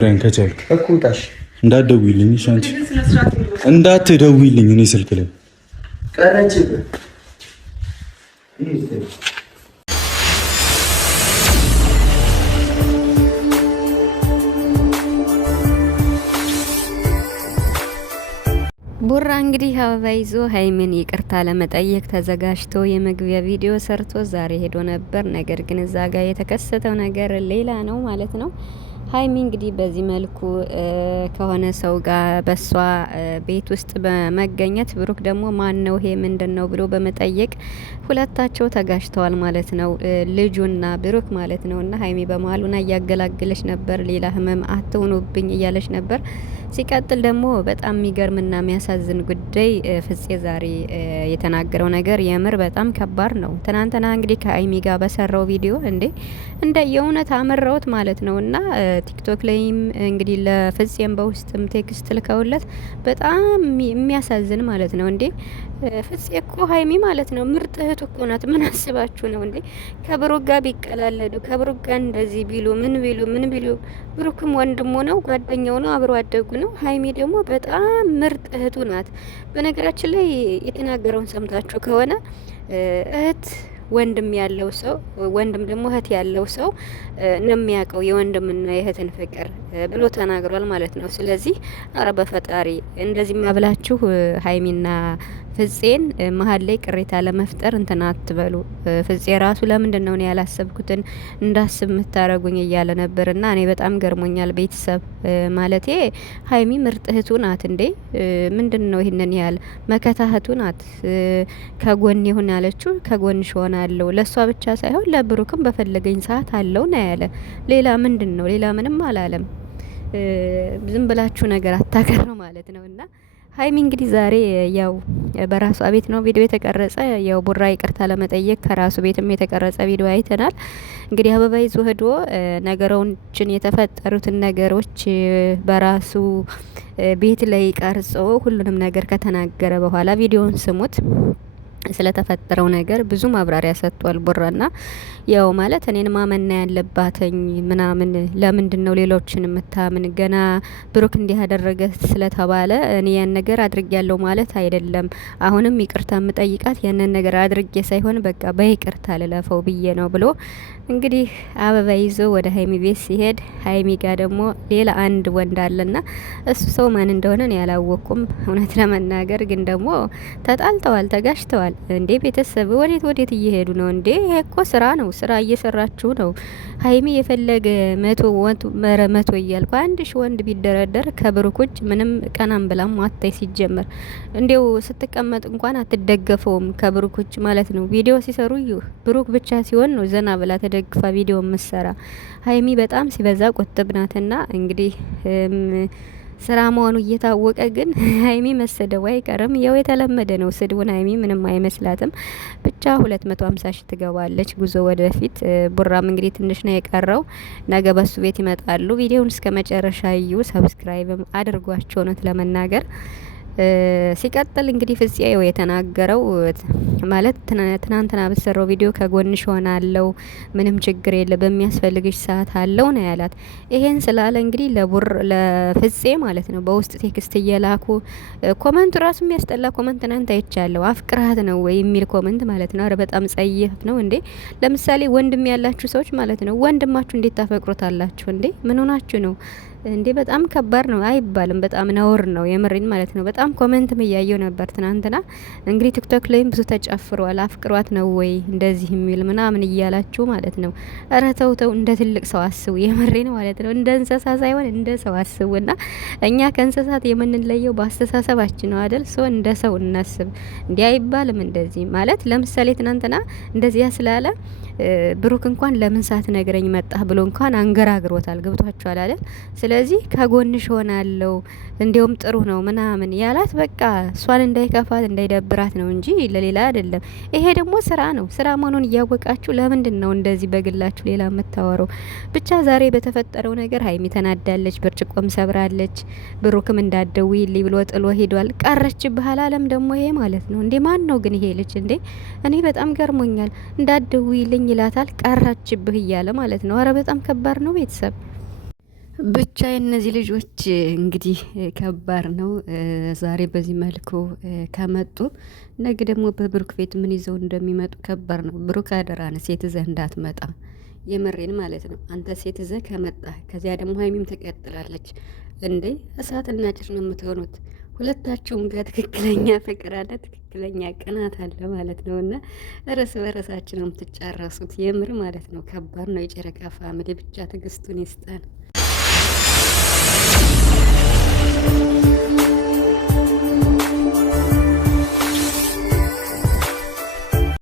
ከቻልክ እኮ ታሽ እንዳትደውይልኝ እሺ። አንቺ እንዳትደውይልኝ እኔ ስልክ ላይ ቀረችብህ። ቡራ እንግዲህ አበባ ይዞ ሀይሚን ይቅርታ ለመጠየቅ ተዘጋጅቶ የመግቢያ ቪዲዮ ሰርቶ ዛሬ ሄዶ ነበር። ነገር ግን እዛ ጋር የተከሰተው ነገር ሌላ ነው ማለት ነው። ሀይሚ እንግዲህ በዚህ መልኩ ከሆነ ሰው ጋር በሷ ቤት ውስጥ በመገኘት ብሩክ ደግሞ ማን ነው ይሄ ምንድን ነው ብሎ በመጠየቅ ሁለታቸው ተጋጅተዋል ማለት ነው። ልጁና ብሩክ ማለት ነው። እና ሀይሚ በመሀሉና እያገላገለች ነበር። ሌላ ህመም አትሆኑብኝ እያለች ነበር። ሲቀጥል ደግሞ በጣም የሚገርምና የሚያሳዝን ጉዳይ ፍፄ ዛሬ የተናገረው ነገር የምር በጣም ከባድ ነው። ትናንትና እንግዲህ ከሀይሚ ጋር በሰራው ቪዲዮ እንደ የእውነት አምረውት ማለት ነው እና ቲክቶክ ላይም እንግዲህ ለፍፄም በውስጥም ቴክስት ልከውለት በጣም የሚያሳዝን ማለት ነው። እንዴ ፍፄ እኮ ሀይሚ ማለት ነው ምርጥ እህቱ እኮ ናት። ምን አስባችሁ ነው እንዴ? ከብሩክ ጋር ቢቀላለዱ ከብሩክ ጋር እንደዚህ ቢሉ ምን ቢሉ ብሩክም ወንድሙ ነው፣ ጓደኛው ነው፣ አብሮ አደጉ ነው። ሀይሚ ደግሞ በጣም ምርጥ እህቱ ናት። በነገራችን ላይ የተናገረውን ሰምታችሁ ከሆነ እህት ወንድም ያለው ሰው ወንድም ደግሞ እህት ያለው ሰው ነው የሚያውቀው የወንድምና የእህትን ፍቅር ብሎ ተናግሯል ማለት ነው። ስለዚህ አረ በፈጣሪ እንደዚህ ማብላችሁ ሀይሚና ፍፄን መሀል ላይ ቅሬታ ለመፍጠር እንትና አትበሉ። ፍፄ ራሱ ለምንድን ነው እኔ ያላሰብኩትን እንዳስብ የምታረጉኝ እያለ ነበርና እኔ በጣም ገርሞኛል። ቤተሰብ ማለቴ ሀይሚ ምርጥ እህቱ ናት እንዴ! ምንድን ነው ይህንን ያህል መከታ እህቱ ናት። ከጎን ይሁን ያለችው ከጎንሽ ሆናለሁ ለሷ ብቻ ሳይሆን ለብሩክም በፈለገኝ ሰዓት አለው ነው ያለ። ሌላ ምንድን ነው? ሌላ ምንም አላለም። ዝም ብላችሁ ነገር አታከሩ ማለት ነውና ሀይሚ እንግዲህ ዛሬ ያው በራሷ ቤት ነው ቪዲዮ የተቀረጸ። ያው ቡራ ይቅርታ ለመጠየቅ ከራሱ ቤትም የተቀረጸ ቪዲዮ አይተናል። እንግዲህ አበባ ይዞ ሄዶ ነገሮችን የተፈጠሩትን ነገሮች በራሱ ቤት ላይ ቀርጾ ሁሉንም ነገር ከተናገረ በኋላ ቪዲዮውን ስሙት። ስለተፈጠረው ነገር ብዙ ማብራሪያ ሰጥቷል ቡራና ያው ማለት እኔን ማመና ያለባተኝ ምናምን ለምንድን ነው ሌሎችን የምታምን ገና ብሩክ እንዲህ ያደረገ ስለተባለ እኔ ያን ነገር አድርጌ ያለው ማለት አይደለም። አሁንም ይቅርታ የምጠይቃት ያንን ነገር አድርጌ ሳይሆን በቃ በይቅርታ ልለፈው ብዬ ነው ብሎ እንግዲህ አበባ ይዞ ወደ ሀይሚ ቤት ሲሄድ ሀይሚ ጋር ደግሞ ሌላ አንድ ወንድ አለና እሱ ሰው ማን እንደሆነ እኔ ያላወቅኩም እውነት ለመናገር ግን ደግሞ ተጣልተዋል፣ ተጋጭተዋል። እንዴ ቤተሰብ ወዴት እየሄዱ ነው እንዴ? ይሄ እኮ ስራ ነው፣ ስራ እየሰራችሁ ነው። ሀይሚ የፈለገ መቶ እያልኩ 1000 ወንድ ቢደረደር ከብሩክ ውጭ ምንም ቀናም ብላም አታይ። ሲጀመር እንዴው ስትቀመጥ እንኳን አትደገፈውም ከብሩክ ውጭ ማለት ነው። ቪዲዮ ሲሰሩ ብሩክ ብቻ ሲሆን ነው ዘና ብላ ተደግፋ ቪዲዮ ምሰራ። ሀይሚ በጣም ሲበዛ ቁጥብ ናትና እንግዲህ ስራ መሆኑ እየታወቀ ግን ሀይሚ መሰደቡ አይቀርም። ያው የተለመደ ነው ስድቡን። ሀይሚ ምንም አይመስላትም። ብቻ 250 ሺህ ትገባለች። ጉዞ ወደፊት። ቡራም እንግዲህ ትንሽ ነው የቀረው። ነገ በሱ ቤት ይመጣሉ። ቪዲዮውን እስከ መጨረሻ እዩ። ሰብስክራይብም አድርጓቸው ነው ለመናገር። ሲቀጥል እንግዲህ ፍፄው የተናገረው ማለት ትናንትና በሰራው ቪዲዮ ከጎንሽ ሆናለሁ፣ ምንም ችግር የለ፣ በሚያስፈልግሽ ሰዓት አለው ነው ያላት። ይሄን ስላለ እንግዲህ ለፍፄ ማለት ነው በውስጥ ቴክስት እየላኩ ኮመንቱ ራሱ የሚያስጠላ ኮመንት ትናንት አይቻለሁ። አፍቅራት ነው ወይ የሚል ኮመንት ማለት ነው። አረ በጣም ጸይፍ ነው እንዴ! ለምሳሌ ወንድም ያላችሁ ሰዎች ማለት ነው ወንድማችሁ እንዴት ታፈቅሩታላችሁ እንዴ? ምን ሆናችሁ ነው እንዴ? በጣም ከባድ ነው አይባልም። በጣም ነውር ነው የምሪን ማለት ነው። በጣም ኮመንትም እያየው ነበር ትናንትና። እንግዲህ ቲክቶክ ላይም ብዙ ተጨፍሯል። አፍቅሯት ነው ወይ እንደዚህ የሚል ምናምን እያላችሁ ማለት ነው። እረ ተው እንደ ትልቅ ሰው አስቡ። የምሪን ማለት ነው። እንደ እንስሳ ሳይሆን እንደ ሰው አስቡና እኛ ከእንስሳት የምንለየው በአስተሳሰባችን ነው አይደል? ሰው እንደ ሰው እናስብ። እንዲህ አይባልም እንደዚህ ማለት። ለምሳሌ ትናንትና እንደዚያ ስላለ ብሩክ እንኳን ለምን ሳትነግረኝ መጣህ ብሎ እንኳን አንገራግሮታል። ገብቷችኋል አይደል? ስለዚህ ከጎንሽ ሆናለሁ እንዲያውም ጥሩ ነው ምናምን ያላት በቃ እሷን እንዳይከፋት እንዳይደብራት ነው እንጂ ለሌላ አይደለም። ይሄ ደግሞ ስራ ነው። ስራ መሆኑን እያወቃችሁ ለምንድን ነው እንደዚህ በግላችሁ ሌላ የምታወረው? ብቻ ዛሬ በተፈጠረው ነገር ሀይሚ ተናዳለች፣ ብርጭቆም ሰብራለች። ብሩክም እንዳትደውይልኝ ብሎ ጥሎ ሄዷል። ቀረችብህ አላለም ደግሞ ይሄ ማለት ነው። እንዴ ማን ነው ግን ይሄ ልጅ እንዴ? እኔ በጣም ገርሞኛል። እንዳትደውይልኝ ይላታል፣ ቀረችብህ እያለ ማለት ነው። አረ በጣም ከባድ ነው ቤተሰብ። ብቻ የእነዚህ ልጆች እንግዲህ ከባድ ነው። ዛሬ በዚህ መልኩ ከመጡ ነገ ደግሞ በብሩክ ቤት ምን ይዘው እንደሚመጡ ከባድ ነው። ብሩክ አደራን ሴት ይዘህ እንዳትመጣ፣ የምሬን ማለት ነው። አንተ ሴት ይዘህ ከመጣ ከዚያ ደግሞ ሀይሚም ትቀጥላለች እንዴ። እሳትና ጭድ ነው የምትሆኑት ሁለታችሁም ጋር። ትክክለኛ ፍቅር አለ፣ ትክክለኛ ቅናት አለ ማለት ነው። እና እርስ በርሳችን ነው የምትጫረሱት፣ የምር ማለት ነው። ከባድ ነው። የጨረቃ ፋሚሊ ብቻ ትዕግስቱን ይስጠን።